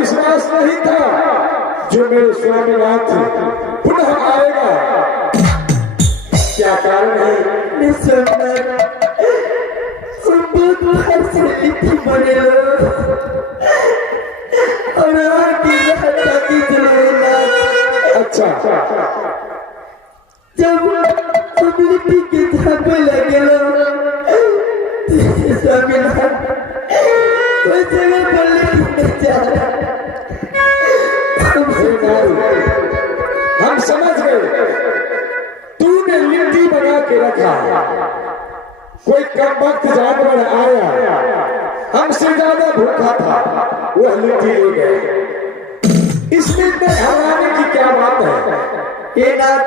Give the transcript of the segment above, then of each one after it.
विश्वास नहीं था जो मेरे स्वामीनाथ पुनः आएगा। क्या कारण है? अच्छा, जब लिट्टी के धागे लगे जगह पर हम समझ गए तूने लिट्टी बना के रखा। कोई कम वक्त जानवर आया, हमसे ज्यादा भूखा था, वह लिट्टी ले गए। इसमें घबराने की क्या बात है? ये नाथ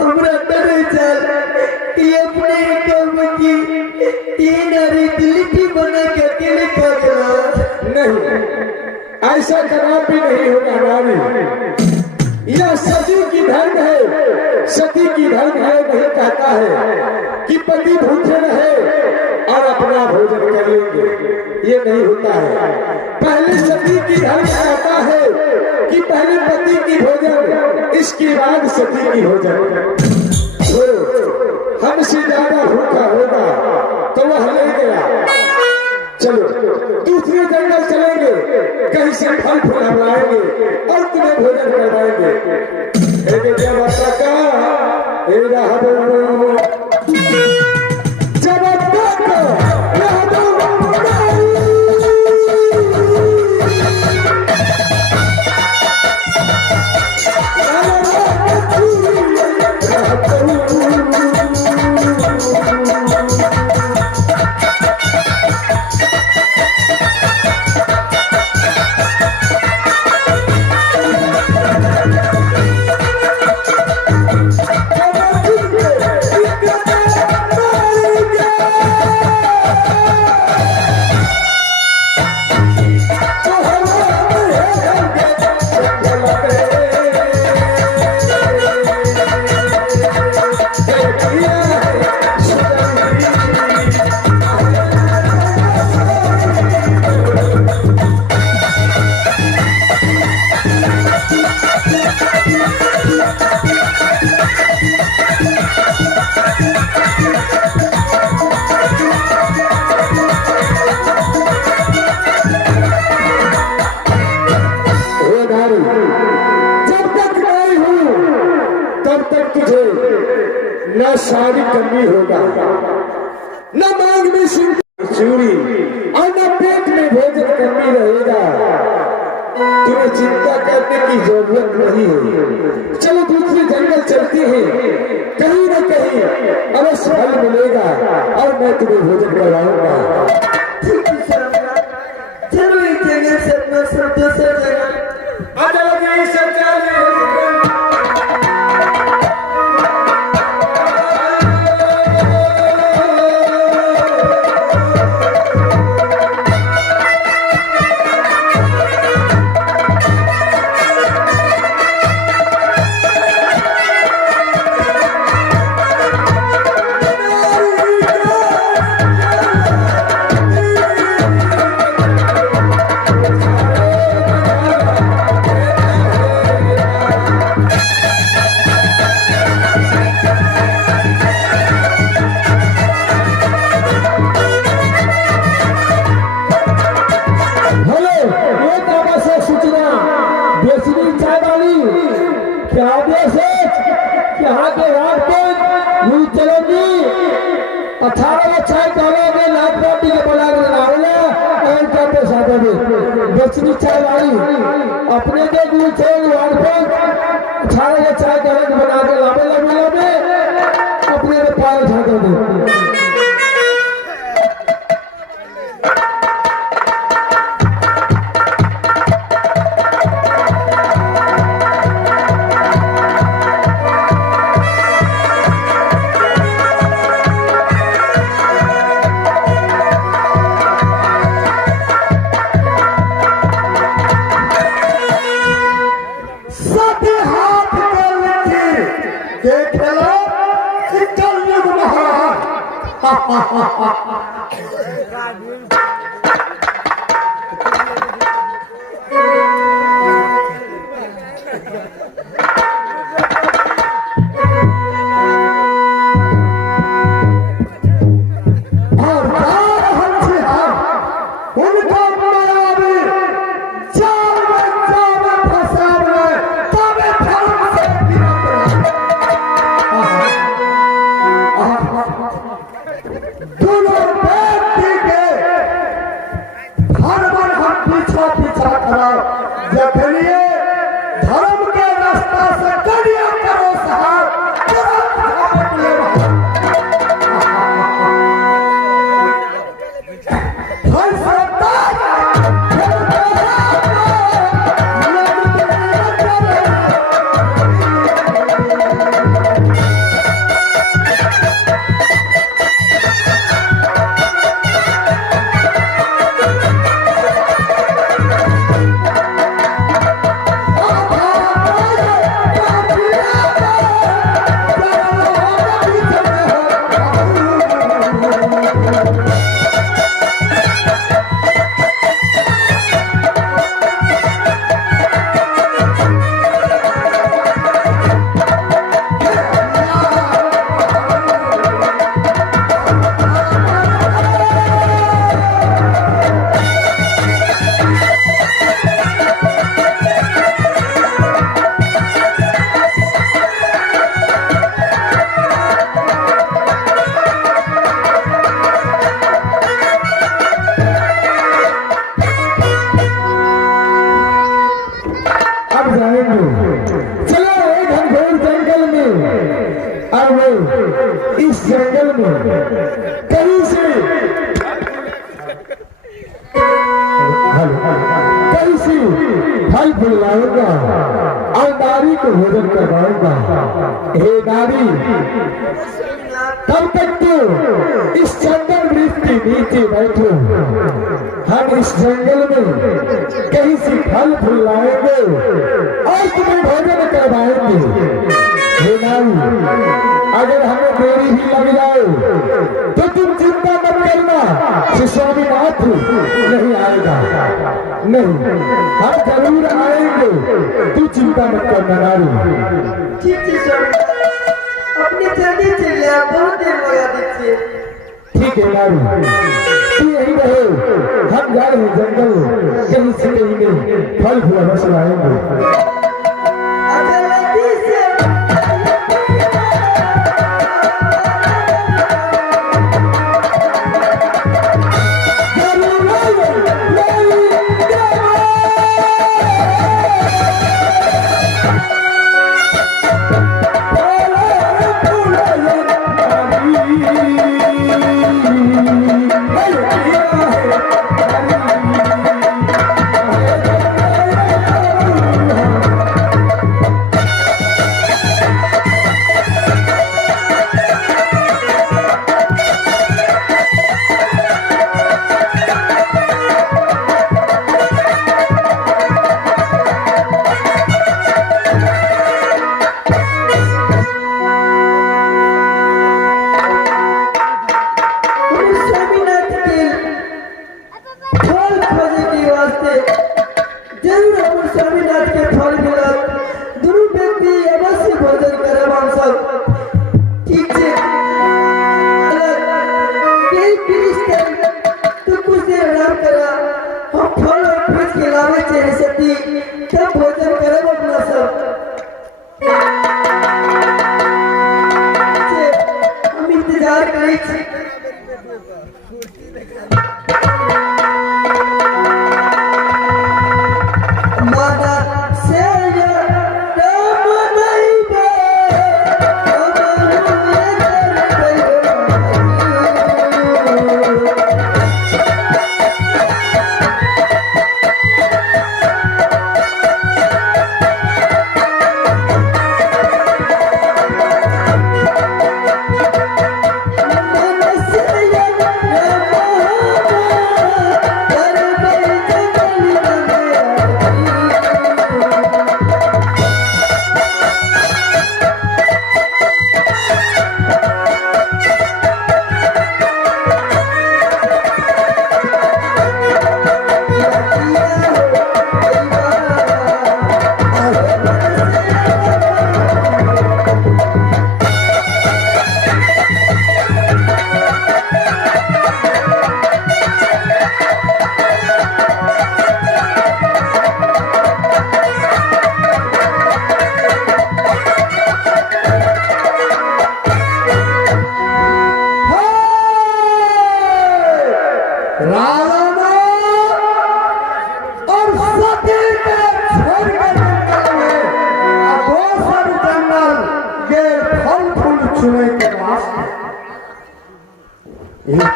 हमरा डरे चल कि अपने काम की ये नारी लिट्टी बना के अकेले खा गया। नहीं, ऐसा कदापि नहीं होगा नारी। यह सती की धर्म है, सती की धर्म है। नहीं कहता है कि पति भूखे रहे और अपना भोजन करेंगे, ये नहीं होता है। पहले सती की धर्म कहता है कि पहले पति की भोजन, इसके बाद सती की भोजन। हमसे ज्यादा भूखा होगा तो वह ले गया। चलो दूसरे जंगल चलेंगे, कहीं से फल फूल लाएंगे और तुम्हें भोजन करवाएंगे। माता का न सारी कमी होगा, न मांग में चूड़ी और न पेट में भोजन कमी रहेगा। तुम्हें चिंता करने की जरूरत नहीं है। चलो दूसरे जंगल चलते हैं, कहीं न कहीं अवश्य फल मिलेगा और मैं तुम्हें भोजन करवाऊंगा। चलो एक जगह से अपना सब दूसरा जगह बेचनी चाय वाली अपने के दूर थे 18 चाय गलत बना के लावे अपने के पाए झाँके दे। जंगल में कहीं से फल फूल लाऊंगा और नारी को भोजन करवाऊंगा। हे नारी, तब तक तो इस चंदन वृक्ष के नीचे बैठो, हम इस जंगल में कहीं से फल फूल लाएंगे और तुम्हें भोजन करवाएंगे। हे नारी, अगर हमें देरी भी लग जाए तो तुम चिंता मत करना, श्री स्वामीनाथ नहीं आएगा, नहीं, हम जरूर आएंगे, तू चिंता मत करना नारी। ठीक है स्वामी, अपने जल्दी चल जाओ, बहुत देर लगा दीजिए। ठीक है नारी, तू यही रहे, हम जा रहे जंगल, कहीं से कहीं में फल फूल अवश्य लाएंगे।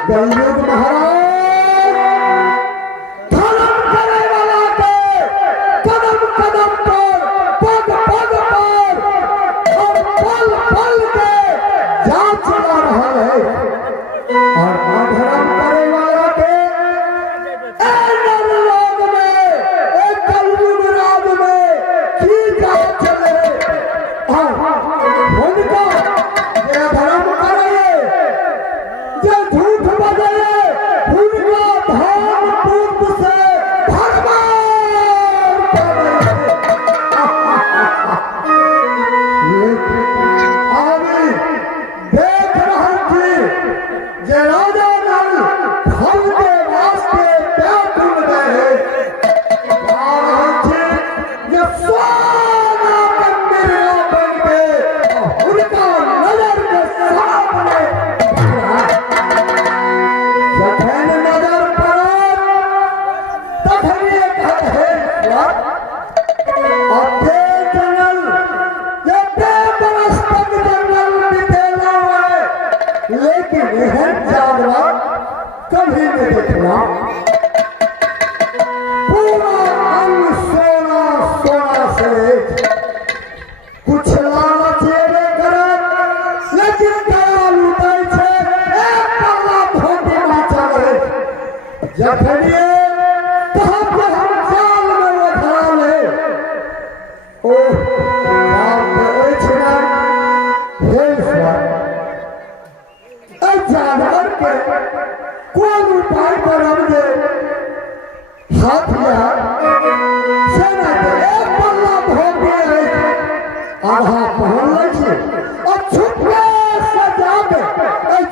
कलयुग महाराज धर्म करने वाला के कदम कदम पर, पग पग पर और पल पल के जांच चला रहा है, और अधर्म करने वाला के नरलोक में, कलयुग राज में की जांच चले, और उनका ये धर्म करे, ये झूठ बदले, मैंने देखा पूरा अंग सोना सोना से कुछ लालच एवे करे लेकिन दयाल उदय छे एक पल्ला भोंडी में चले जखनिए कहाँ पे हम जाल में उठा ले ओ जाल में छिना हे ईश्वर जानवर के कौन उपाय पर हमने हाथ लिया सेना के एक पल्ला भोंडी है आधा पहन ले छे और छुपके सजा के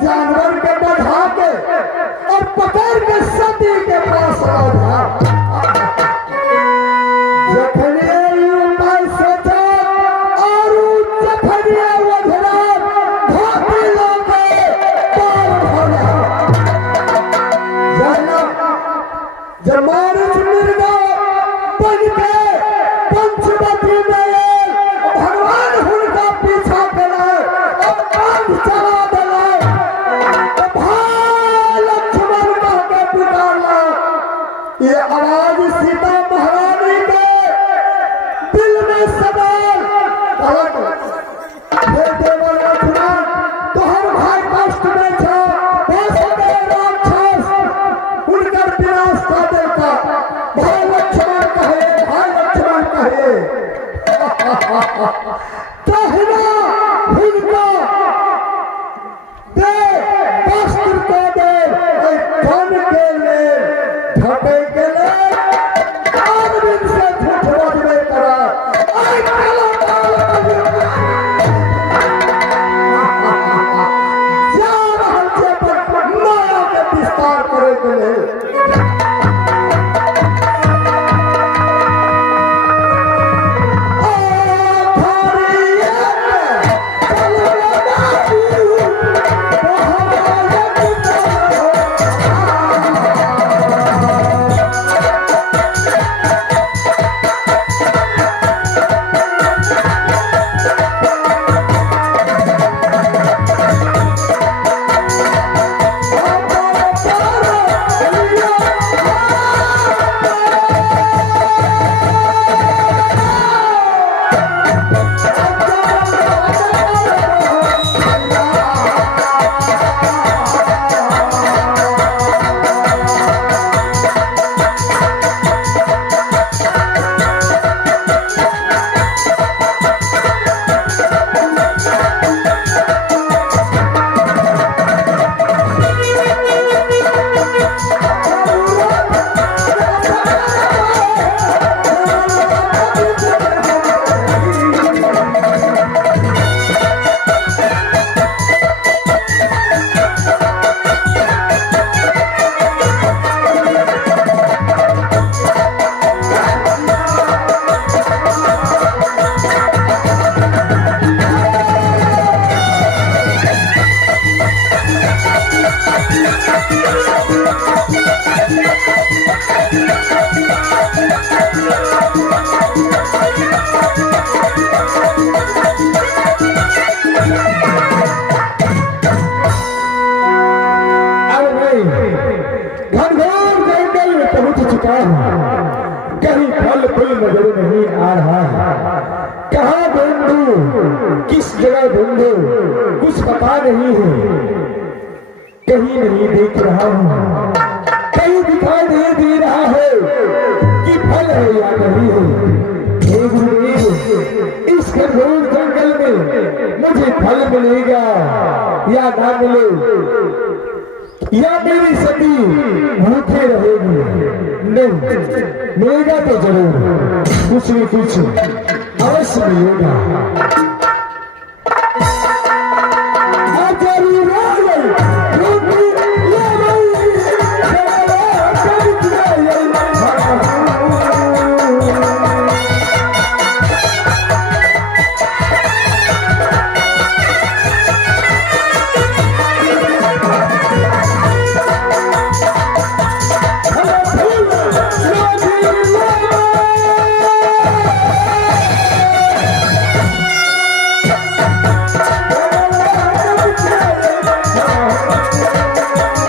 जानवर के बढ़ा के और पकड़ के सती के पास आ जा जखने उपाय सोचा और जखने वधरा धोती लोगे जमानत मिर्गा बन के पंचवटी में भगवान उनका पीछा करे और बांध चला दिला भाई लक्ष्मण कह के पुकारला ये आवाज सीता महारानी के दिल में सवाल पलट हे देवर लक्ष्मण तोहर भाई कष्ट में छा हो सके राक्षस उनकर विनाश कर देता भाई लक्ष्मण कहे कहना उनको दे वस्त्र को दे धन के ले ढके के ले आदमी से झूठ बोलने करा आई काला जा रहल छे पर माया के विस्तार करे के ले कहीं फल फूल नजर नहीं आ रहा है कहाँ ढूंढूं किस जगह ढूंढूं कुछ पता नहीं है कहीं नहीं देख रहा हूँ कहीं दिखाई नहीं दे रहा है कि फल है या नहीं है हे गुरुदेव इस घनघोर जंगल में मुझे फल मिलेगा या ना मिले या मेरी सती भूखे रहेगी नहीं मिलेगा तो जरूर कुछ न कुछ अवश्य मिलेगा।